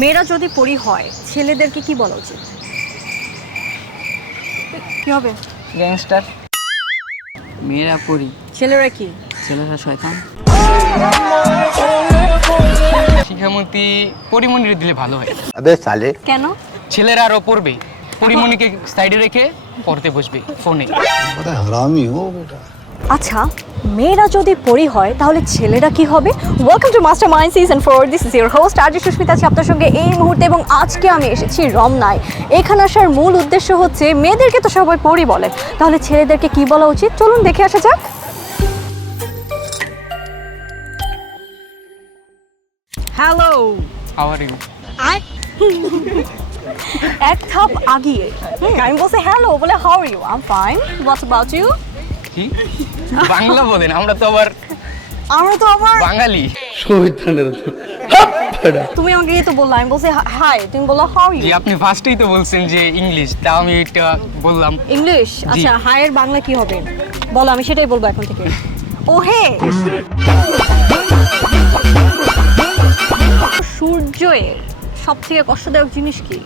মেয়েরা যদি পরী হয় ছেলেদেরকে কি বলা উচিত? কি হবে? গ্যাংস্টার। মেয়েরা পরি, ছেলেরা কি? ছেলেরা শয়তান। শিখামতি পরিমণিরে দিলে ভালো হয়। अबे साले কেন? ছেলেরা আরো পড়বে, পরিমণিকে সাইডে রেখে পড়তে বসবে ফোনে। बड़ा हरामी हो बेटा। আচ্ছা, মেয়েরা যদি পরী হয় তাহলে ছেলেরা কি হবে? Welcome to master mind season 4। This is your host RJ Susmita, আছি আপনার সঙ্গে এই মুহূর্তে এবং আজকে আমি এসেছি রমনায়। এখানে আসার মূল উদ্দেশ্য হচ্ছে মেয়েদেরকে তো সবাই পরী বলে, তাহলে ছেলেদেরকে কি বলা উচিত? চলুন দেখে আসা যাক। Hello, how are you? এক ধাপ আগিয়ে আমি বলছি হ্যালো বলে how are you? I am fine, what's about you? কি বাংলা বলেন? আমরা তো আবার বাঙালি। তুমি আমাকে তো বললা, আমি বলছি হাই, তুমি বললা হাউ আর জি, ইউ? আপনি ফার্স্টেই তো বলছেন যে ইংলিশ, তাও আমি এটা বললাম। ইংলিশ? আচ্ছা, হাই এর বাংলা কি হবে বলো, আমি সেটাই বলবো এখন থেকে। ও হে, সূর্যের সব থেকে কষ্টদায়ক জিনিস কি?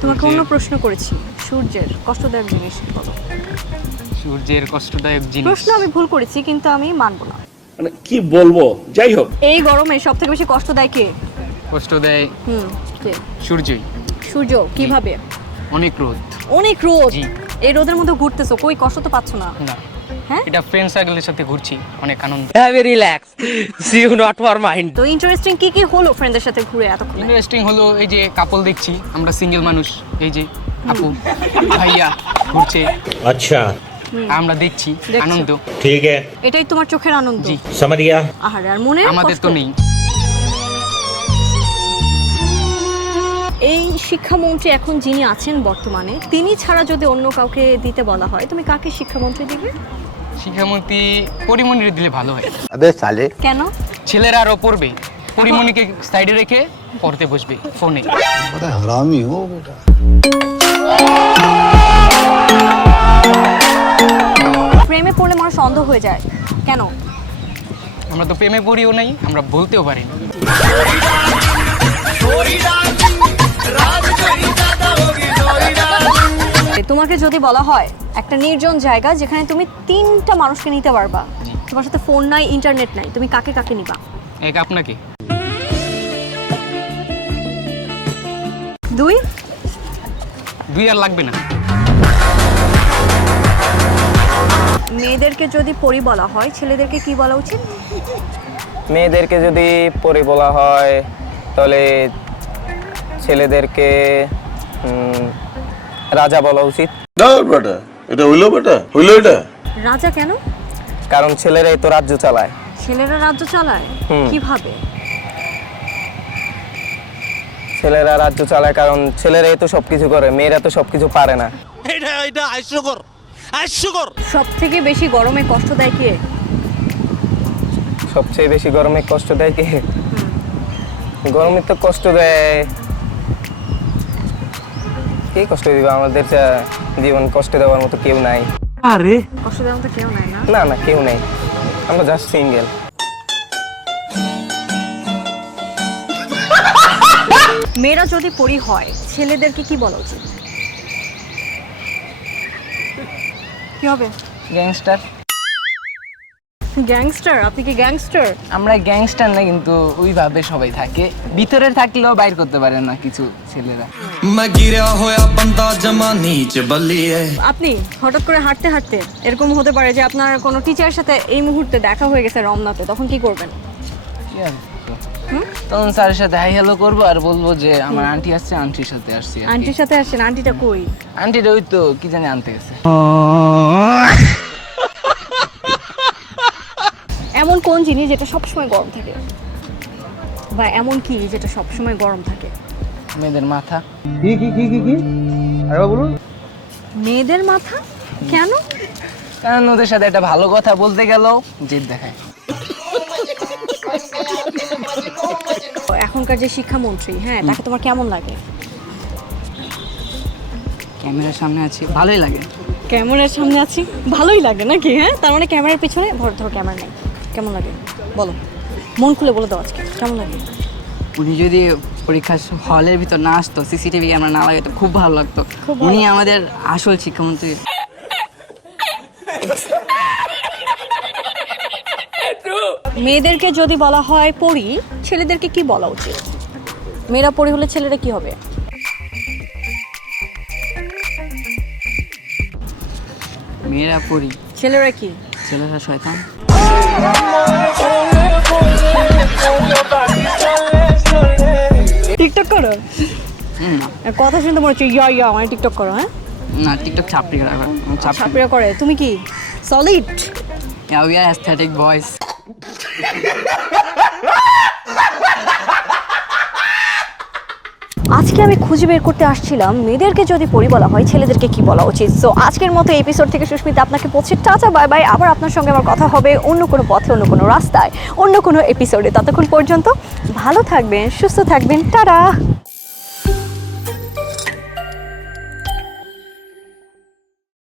তোমাকে অন্য প্রশ্ন করেছি, সূর্যের কষ্টদায়ক জিনিস বলো। সূর্যের কষ্টদায়ক জিনিস? প্রশ্ন আমি ভুল করেছি কিন্তু আমি মানবো না। মানে কি বলবো, যাই হোক। এই গরমে সব থেকে বেশি কষ্ট দেয় কে? কষ্ট দেয় কে? সূর্যই। সূর্য। কিভাবে? অনেক রোদ। অনেক রোদ। জি। এই রোদের মধ্যে ঘুরতেছো, কই কষ্ট তো পাচ্ছ না? না, হ্যাঁ, এটা ফ্রেন্ড সার্কেলের সাথে ঘুরছি, অনেক আনন্দ। Have a relax, see you not for mind. তো ইন্টারেস্টিং কি কি হলো ফ্রেন্ডদের সাথে ঘুরে এতক্ষণ? ইন্টারেস্টিং হলো এই যে কাপল দেখছি, আমরা সিঙ্গেল মানুষ, এই যে আপু ভাইয়া ঘুরছে, আচ্ছা, আমরা দেখছি, আনন্দ। ঠিক আছে, এটাই তোমার চোখের আনন্দ? জি। समझ गया। আহারে, আর মনে আমাদের তো নেই। এই শিক্ষামন্ত্রী এখন যিনি আছেন বর্তমানে, তিনি ছাড়া যদি অন্য কাউকে দিতে বলা হয়, তুমি কাকে শিক্ষামন্ত্রী দিবে? শিখামতি পরিমণিরে দিলে ভালো হয়। अबे साले কেন? ছেলেরা আরো পড়বে, পরিমণিকে সাইডে রেখে পড়তে বসবে ফোনে। बड़ा हरामी हो बेटा। প্রেমে পড়লে মানুষ অন্ধ হয়ে যায় কেন? আমরা তো প্রেমে পড়িও নাই, আমরা বলতেও পারি না। তোমাকে যদি বলা হয় একটা নির্জন জায়গা যেখানে তুমি 3টা মানুষকে নিতে পারবা, তোমার সাথে ফোন নাই, ইন্টারনেট নাই, তুমি কাকে কাকে নিবা? এক আপনাকে। 2 দুই আর লাগবে না। মেয়েদেরকে যদি পরি বলা হয় ছেলেদেরকে কি বলা উচিত? মেয়েদেরকে যদি পরি বলা হয় তাহলে ছেলেদেরকে রাজা বলা উচিত। না বেটা, এটা হইলো বেটা, হইলো এটা। রাজা কেন? কারণ ছেলেরাই তো রাজ্য চালায়। ছেলেরা রাজ্য চালায়? কিভাবে? ছেলেরা রাজ্য চালায় কারণ ছেলেরাই তো সবকিছু করে, মেয়েরা তো সবকিছু পারে না। সব থেকে বেশি গরমে কষ্ট দেয় কে? সবচেয়ে বেশি গরমে কষ্ট দেয় কে? গরমে তো কষ্ট দেয় কে? কষ্ট দিবে? আমাদের জীবন কষ্ট দেওয়ার মতো কেউ নাই। আরে, কষ্ট দেওয়ার মতো কেউ নাই? না না, কেউ নেই, আমরা জাস্ট সিঙ্গেল। মেয়েরা যদি পরি হয় ছেলেদেরকে কি বলা উচিত? কি হবে? গ্যাংস্টার। গ্যাংস্টার? আপনি কি গ্যাংস্টার? আমরা গ্যাংস্টার না, কিন্তু ওইভাবে সবাই থাকে, ভিতরে থাকলেও বাইর করতে পারে না কিছু ছেলেরা। আপনি হঠাৎ করে হাঁটতে হাঁটতে এরকম হতে পারে যে আপনার কোনো টিচারের সাথে এই মুহূর্তে দেখা হয়ে গেছে রমনাতে, তখন কি করবেন? তখন স্যারের সাথে হাই হ্যালো করবো আর বলবো যে আমার আন্টি আসছে, আন্টির সাথে আসছি। আন্টির সাথে আসছেন? আন্টিটা কই? আন্টিটা ওই তো কি জানি আনতে গেছে। এমন কোন জিনিস যেটা সবসময় গরম থাকে, বা এমন কি যেটা সবসময় গরম থাকে? মেয়েদের মাথা। মেয়েদের মাথা? কেন? কারণ ওদের সাথে একটা ভালো কথা বলতে গেলেও জেদ দেখায়। এখনকার যে শিক্ষামন্ত্রী, হ্যাঁ, তাকে তোমার কেমন লাগে? ক্যামেরার সামনে আছি, ভালোই লাগে। ক্যামেরার সামনে আছি ভালোই লাগে নাকি? হ্যাঁ, তার মানে ক্যামেরার পিছনে ধরো ক্যামেরা নেই, কেমন লাগে বলো? মন খুলে বলে দাও আজকে কেমন লাগে। উনি যদি পরীক্ষা হলের ভিতর না আসতো, সিসিটিভি ক্যামেরা না লাগাতো, খুব ভালো লাগতো। উনি আমাদের আসল শিক্ষামন্ত্রী। মেয়েদেরকে যদি বলা হয় পরি, ছেলেদেরকে কি বলা উচিত? মেয়েরা পরি হলে ছেলেরা কি হবে? মেয়েরা পড়ি, ছেলেরা কি? ছেলেরা শয়তান। টিকটক করো? না কথা শুনতে মনে হচ্ছে ইয়া ইয়া মানে টিকটক করো। হ্যাঁ, না, টিকটক চাপড়ি করা হয়। ছাপড়া করে। তুমি কি solid? We are aesthetic boys. আজকে আমি খুঁজে বের করতে আসছিলাম মেয়েদেরকে যদি পরি বলা হয় ছেলেদেরকে কি বলা উচিত। সো আজকের মতো এপিসোড থেকে সুস্মিতা আপনাকে বলছি টাটা বাই বাই। আবার আপনার সঙ্গে আমার কথা হবে অন্য কোনো পথে, অন্য কোনো রাস্তায়, অন্য কোনো এপিসোডে। ততক্ষণ পর্যন্ত ভালো থাকবেন, সুস্থ থাকবেন, টাটা।